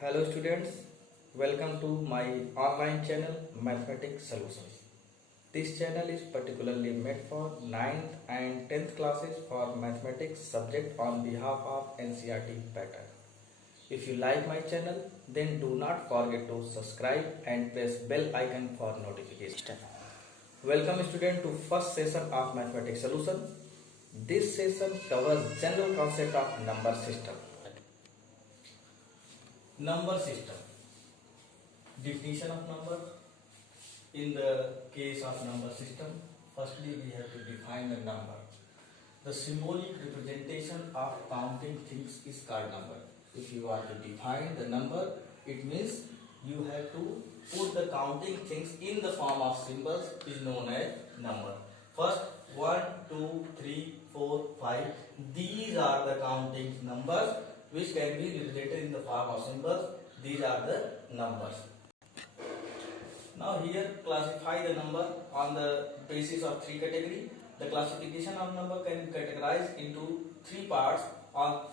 Hello students, welcome to my online channel Mathematics Solutions. This channel is particularly made for 9th and 10th classes for mathematics subject on behalf of NCERT pattern. If you like my channel, then do not forget to subscribe and press bell icon for notification. Welcome student to first session of Mathematics Solution. This session covers general concept of number system. Number system. Definition of number. In the case of number system, firstly we have to define the number. The symbolic representation of counting things is called number. If you are to define the number, it means you have to put the counting things in the form of symbols is known as number. First, 1, 2, 3, 4, 5. These are the counting numbers which can be represented in the form of symbols. These are the numbers. Now here classify the number on the basis of three categories. The classification of number can be categorized into three parts.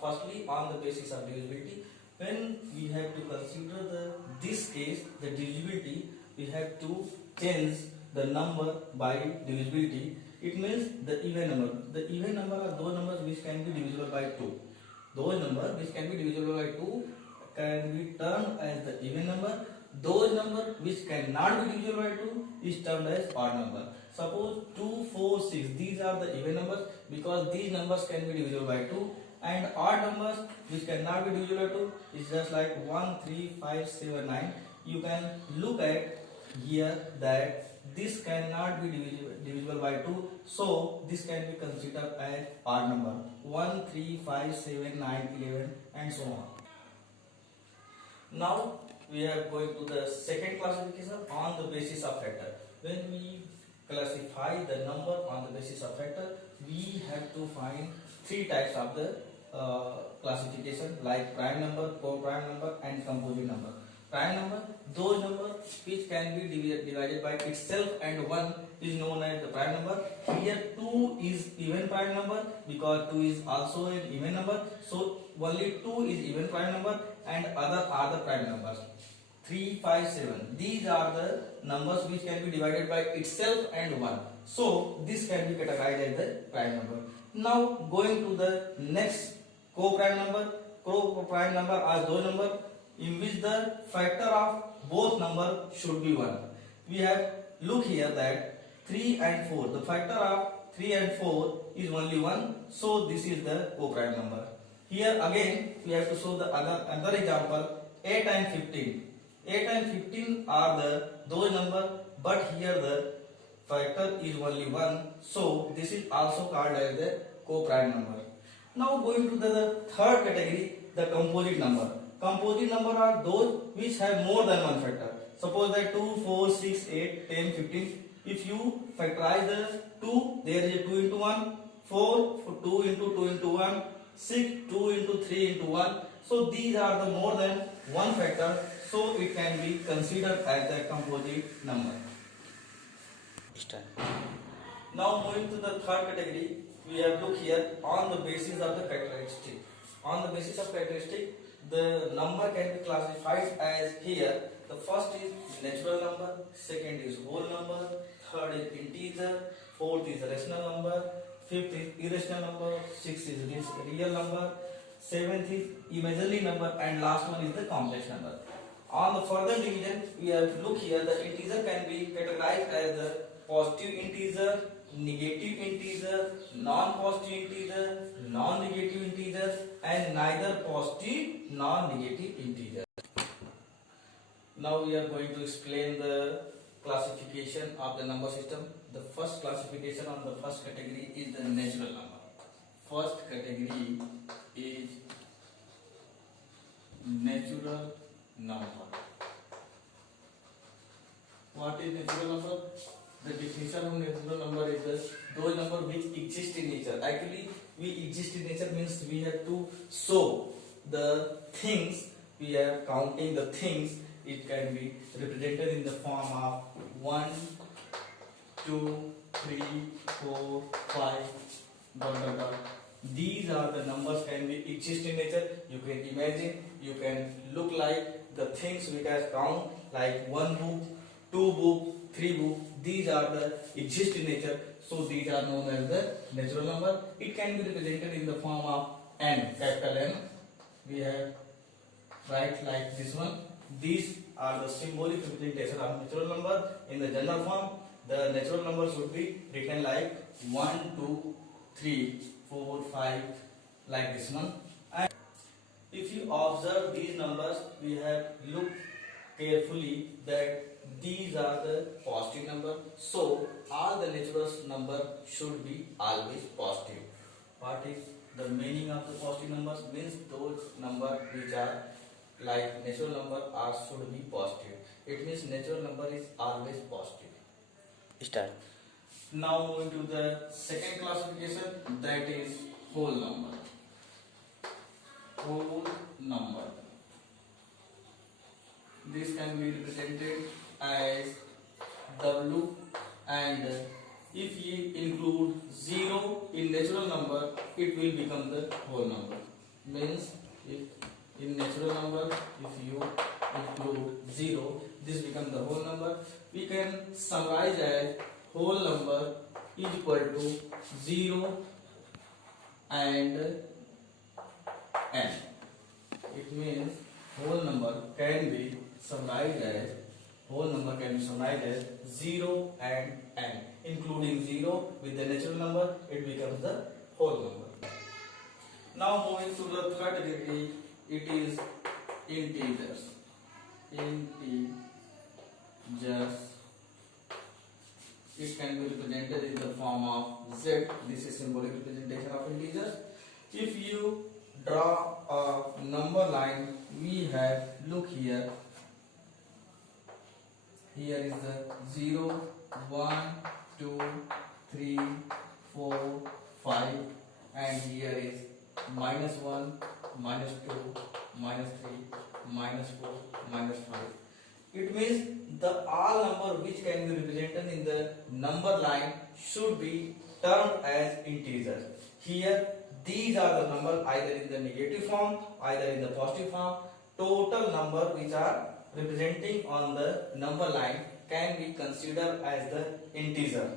Firstly, on the basis of divisibility. When we have to consider this case, the divisibility, we have to change the number by divisibility. It means the even number. The even number are those numbers which can be divisible by 2. Those numbers which can be divisible by 2 can be termed as the even number. Those numbers which cannot be divisible by 2 is termed as odd number. Suppose 2, 4, 6. These are the even numbers because these numbers can be divisible by 2. And odd numbers which cannot be divisible by 2 is just like 1, 3, 5, 7, 9. You can look at here that this cannot be divisible by 2, so this can be considered as odd number. 1, 3, 5, 7, 9, 11 and so on. Now we are going to the second classification on the basis of factor. When we classify the number on the basis of factor, we have to find three types of the classification like prime number, co-prime number and composite number. Prime number, those numbers which can be divided by itself and 1 is known as the prime number. Here 2 is even prime number because 2 is also an even number. So only 2 is even prime number and other are the prime numbers. 3, 5, 7. These are the numbers which can be divided by itself and 1. So this can be categorized as the prime number. Now going to the next co-prime number. Co-prime number are those numbers in which the factor of both number should be 1. We have look here that 3 and 4. The factor of 3 and 4 is only 1. So this is the co-prime number. Here again we have to show the another example. 8 and 15. 8 and 15 are those numbers, but here the factor is only 1. So this is also called as the co-prime number. Now going to the third category, the composite number. Composite number are those which have more than one factor. Suppose that 2, 4, 6, 8, 10, 15. If you factorize the 2, there is a 2 into 1. 4, 2 into 2 into 1. 6, 2 into 3 into 1. So these are the more than one factor. So it can be considered as a composite number. Now moving to the third category, we have look here on the basis of the characteristic. On the basis of characteristic, the number can be classified as here. The first is natural number, second is whole number, third is integer, fourth is rational number, fifth is irrational number, sixth is real number, seventh is imaginary number, and last one is the complex number. On the further division, we have look here. The integer can be categorized as the positive integer, negative integer, non-positive integer, non-negative integer, and neither positive nor negative integer. Now we are going to explain the classification of the number system. The first classification on the first category is the natural number. First category is natural number. What is natural number? The definition of natural number is those number which exist in nature. Actually, we exist in nature means we have to show the things. We are counting the things. It can be represented in the form of 1, 2, 3, 4, 5, dot. These are the numbers can be exist in nature. You can imagine you can look like the things we can count like one book, two book, three book. These are the exist in nature, so these are known as the natural number. It can be represented in the form of n, capital N. We have write like this one. These are the symbolic representation of natural number. In the general form, the natural number should be written like 1, 2, 3, 4, 5, like this one. And if you observe these numbers, we have looked carefully that these are the positive number. So all the natural number should be always positive. What is the meaning of the positive numbers? Means those numbers which are like natural number are should be positive. It means natural number is always positive. Start. Now moving to the second classification, that is whole number. Whole number. This can be represented as W, and if you include 0 in natural number, it will become the whole number. Means if in natural number, if you include 0, this becomes the whole number. We can summarize as whole number is equal to 0 and n. It means whole number can be summarized as 0 and n. Including 0 with the natural number, it becomes the whole number. Now moving to the third degree, it is integers. Integers. It can be represented in the form of z. This is symbolic representation of integers. If you draw a number line, we have, look here. Here is the 0, 1, 2, 3, 4, 5, and here is -1, -2, -3, -4, -5. It means the all number which can be represented in the number line should be termed as integers. Here these are the numbers either in the negative form, either in the positive form. Total number which are representing on the number line can be considered as the integer.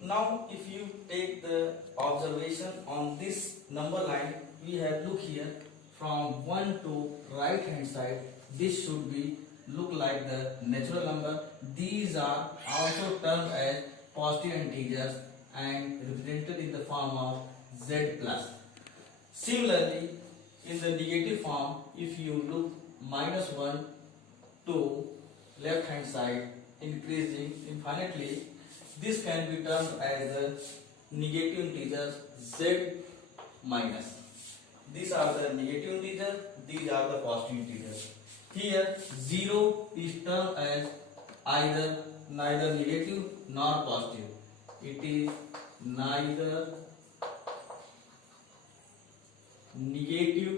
Now if you take the observation on this number line, we have look here from 1 to right hand side. This should be look like the natural number. These are also termed as positive integers and represented in the form of z plus. Similarly, in the negative form, if you look -1 to left hand side increasing infinitely, this can be termed as the negative integers z minus. These are the negative integers, these are the positive integers. Here 0 is termed as neither negative nor positive. It is neither negative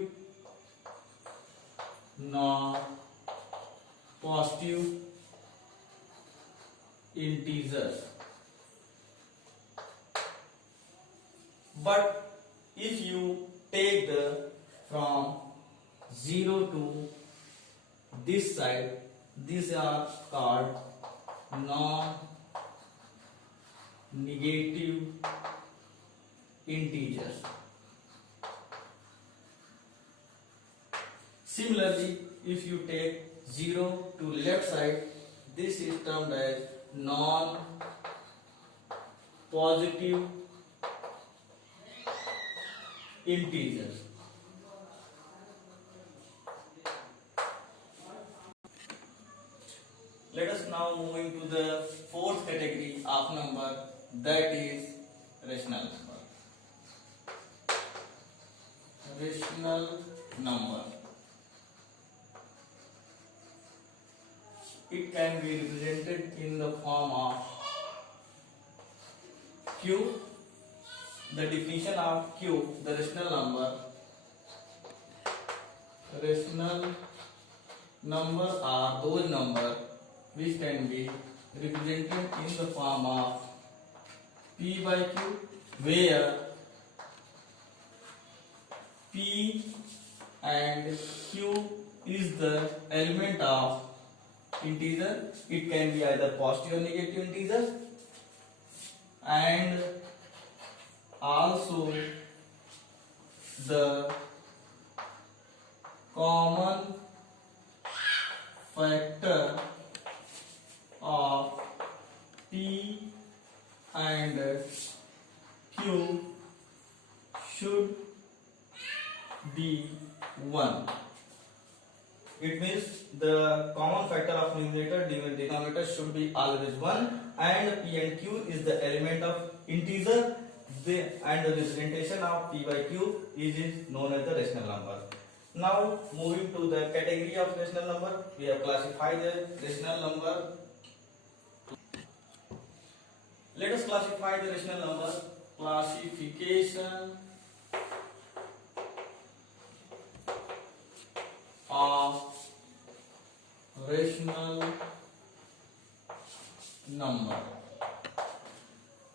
nor positive integers. But if you take the from 0 to this side, these are called non-negative integers. Similarly, if you take 0 to left side, this is termed as non-positive integers. Let us now move into the fourth category of number, that is rational number. Rational number. It can be represented in the form of Q. The definition of Q, the rational number. Rational numbers are those numbers which can be represented in the form of P by Q, where P and q is the element of integer. It can be either positive or negative integer, and also the common factor of p and q should be 1. It means the common factor of numerator denominator should be always 1, and p and q is the element of integer, and the representation of p by q is known as the rational number. Now moving to the category of rational number, we have classified the rational number. Let us classify the rational number. Classification of rational number.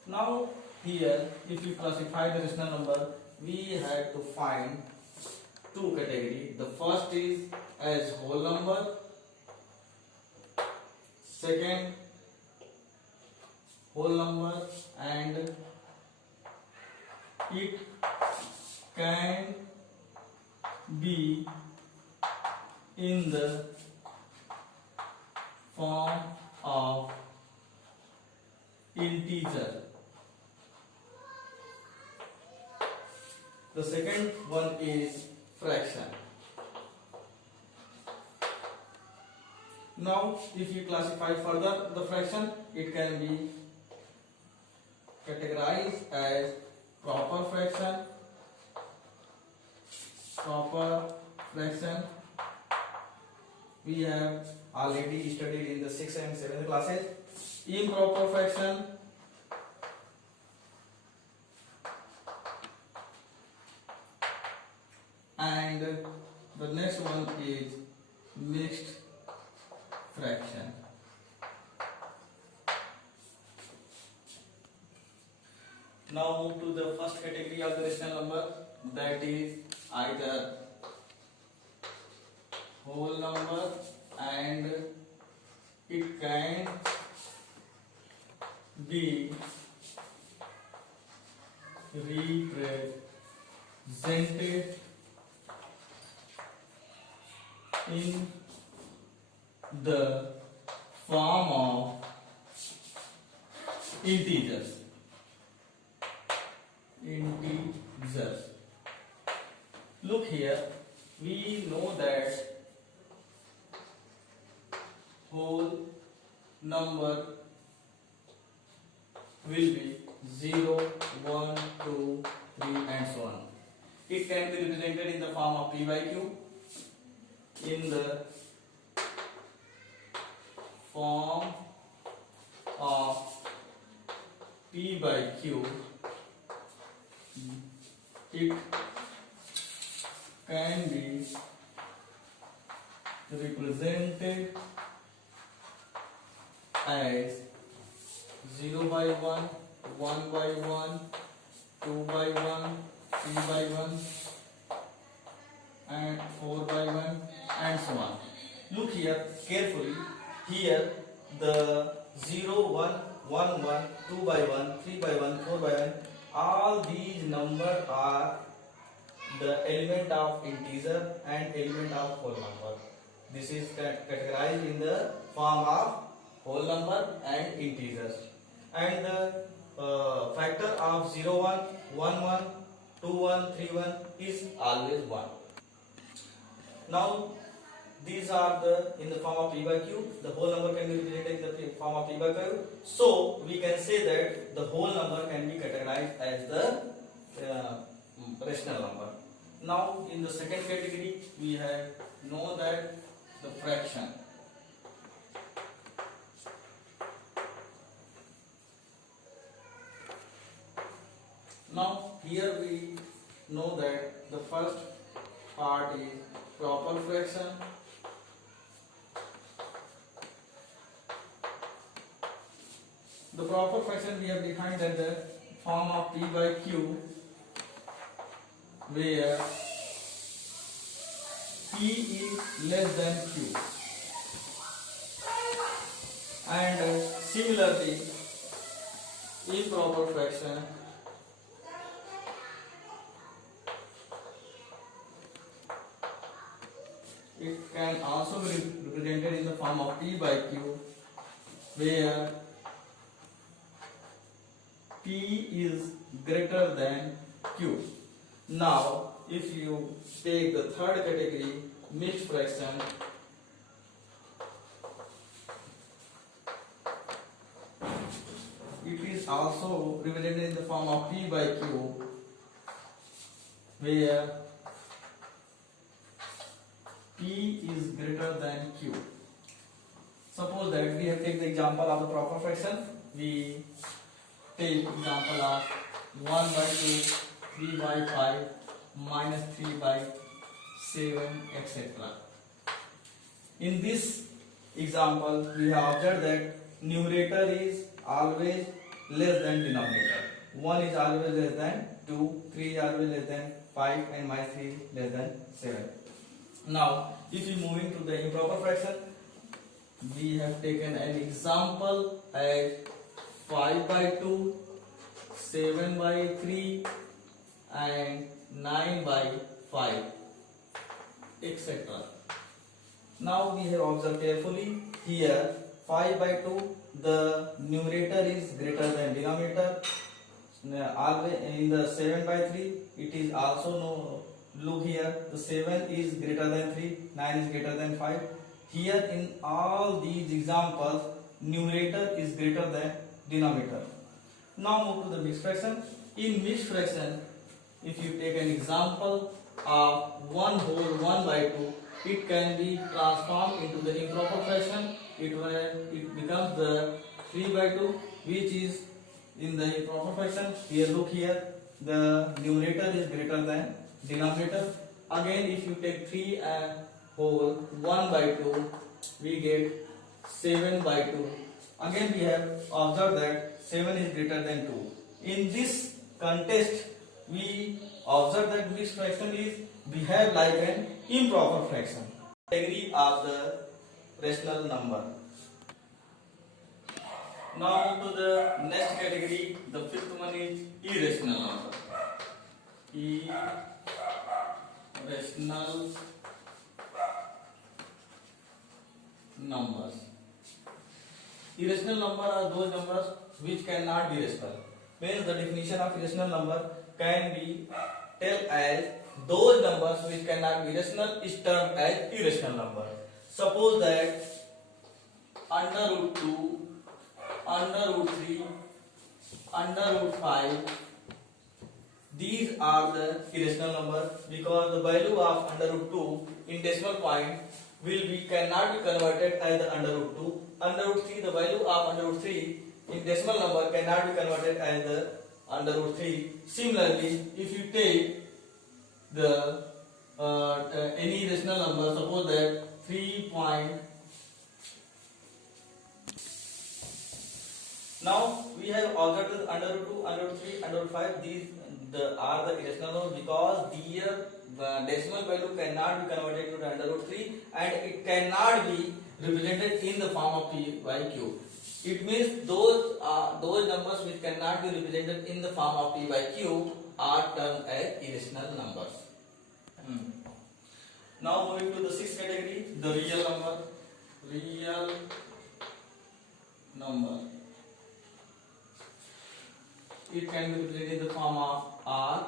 Now here, if you classify the rational number, we have to find two categories. The first is as whole number, second whole number, and it can be in the form of integer. The second one is fraction. Now, if you classify further the fraction, it can be categorized as proper fraction. We have already studied in the 6th and 7th classes. Improper fraction, and the next one is mixed fraction. Now move to the first category of the rational number, that is either whole number and it can be represented in the form of integers. Look here, we know that whole number will be 0, 1, 2, 3 and so on. It can be represented in the form of p by q. In the form of p by q, it can be represented as 0 by 1, 1 by 1, 2 by 1, 3 by 1 and 4 by 1 and so on. Look here carefully. Here the 0, 1, 1, 1, 2 by 1, 3 by 1, 4 by 1, all these numbers are the element of integer and element of whole number. This is categorized in the form of whole number and integers. And the factor of 0, 1, 1, 1, 2, 1, 3, 1 is always 1. Now these are in the form of p by q. The whole number can be represented in the form of p by q. So we can say that the whole number can be categorized as the rational number. Now in the second category we have know that the fraction. Now here we know that the first part is proper fraction. The proper fraction we have defined as the form of p by q, where P is less than Q. And similarly, improper fraction it can also be represented in the form of P by Q, where P is greater than Q. Now, if you take the third category, mixed fraction, it is also represented in the form of P by Q, where P is greater than Q. Suppose that we have taken the example of the proper fraction. We take example of 1 by 2, 3 by 5, minus 3 by 7, etc. In this example, we have observed that numerator is always less than denominator. 1 is always less than 2, 3 is always less than 5, and minus 3 is less than 7. Now, if we move into the improper fraction, we have taken an example as 5 by 2, 7 by 3, and 9 by 5, etc. Now we have observed carefully here 5 by 2, the numerator is greater than denominator. Always in the 7 by 3, it is also no. Look here, the 7 is greater than 3, 9 is greater than 5. Here in all these examples, numerator is greater than denominator. Now move to the mixed fraction. In mixed fraction, if you take an example of 1 whole 1 by 2, it can be transformed into the improper fraction. It becomes the 3 by 2, which is in the improper fraction. Here, look here, the numerator is greater than denominator. Again, if you take 3 whole 1 by 2, we get 7 by 2. Again, we have observed that 7 is greater than 2. In this context, we observe that mixed fraction is behave like an improper fraction. Category of the rational number. Now to the next category, the fifth one is irrational number. Irrational numbers. Irrational number are those numbers which cannot be rational. Means the definition of irrational number can be tell as those numbers which cannot be rational is termed as irrational number. Suppose that under root 2, under root 3, under root 5, these are the irrational numbers because the value of under root 2 in decimal point will be cannot be converted as the under root 2. Under root 3, the value of under root 3 in decimal number cannot be converted as the under root 3. Similarly, if you take the any rational number, suppose that 3 point. Now we have observed under root 2, under root 3, under root 5. These are the irrational numbers because their decimal value cannot be converted to under root 3 and it cannot be represented in the form of P by Q. It means those numbers which cannot be represented in the form of P by Q are termed as irrational numbers. Now moving to the sixth category, the real number. Real number. It can be represented in the form of R.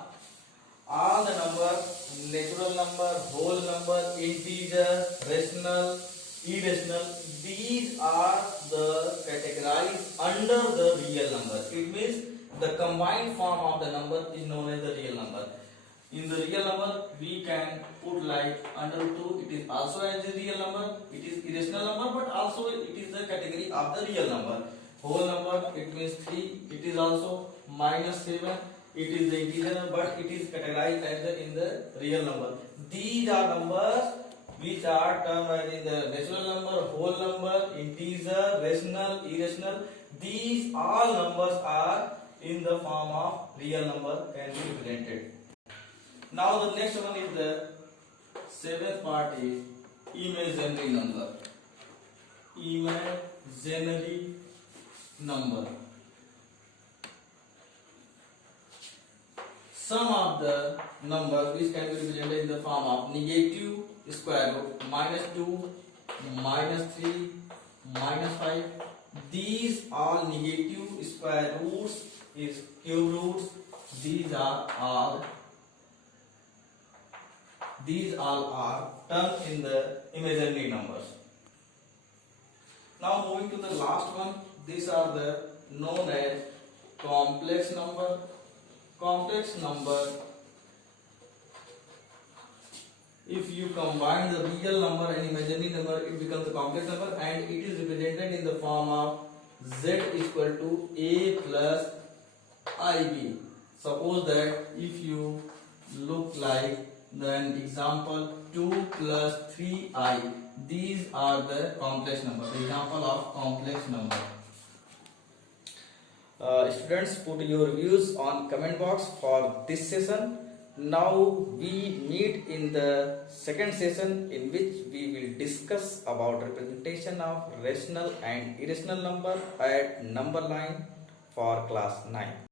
All the numbers, natural number, whole number, integer, rational, irrational, these are the categorized under the real number. It means the combined form of the number is known as the real number. In the real number, we can put like under root 2, it is also as a real number, it is irrational number, but also it is the category of the real number. Whole number, it means 3, it is also minus 7, it is the integer, but it is categorized as in the real number. These are numbers which are termed as in the natural number, whole number, integer, rational, irrational. These all numbers are in the form of real number can be represented. Now the next one is the Seventh part is imaginary number. Imaginary number. Some of the numbers which can be represented in the form of negative square root, -2, -3, -5. These all negative square roots is cube roots. These all are termed in the imaginary numbers. Now moving to the last one, these are the known as complex number. Complex number, if you combine the real number and imaginary number, it becomes a complex number, and it is represented in the form of z equal to a plus ib. Suppose that if you look like then example 2 plus 3i, these are the complex number, the example of complex number. Students, put your views on comment box for this session. Now we meet in the second session, in which we will discuss about representation of rational and irrational number at number line for class 9.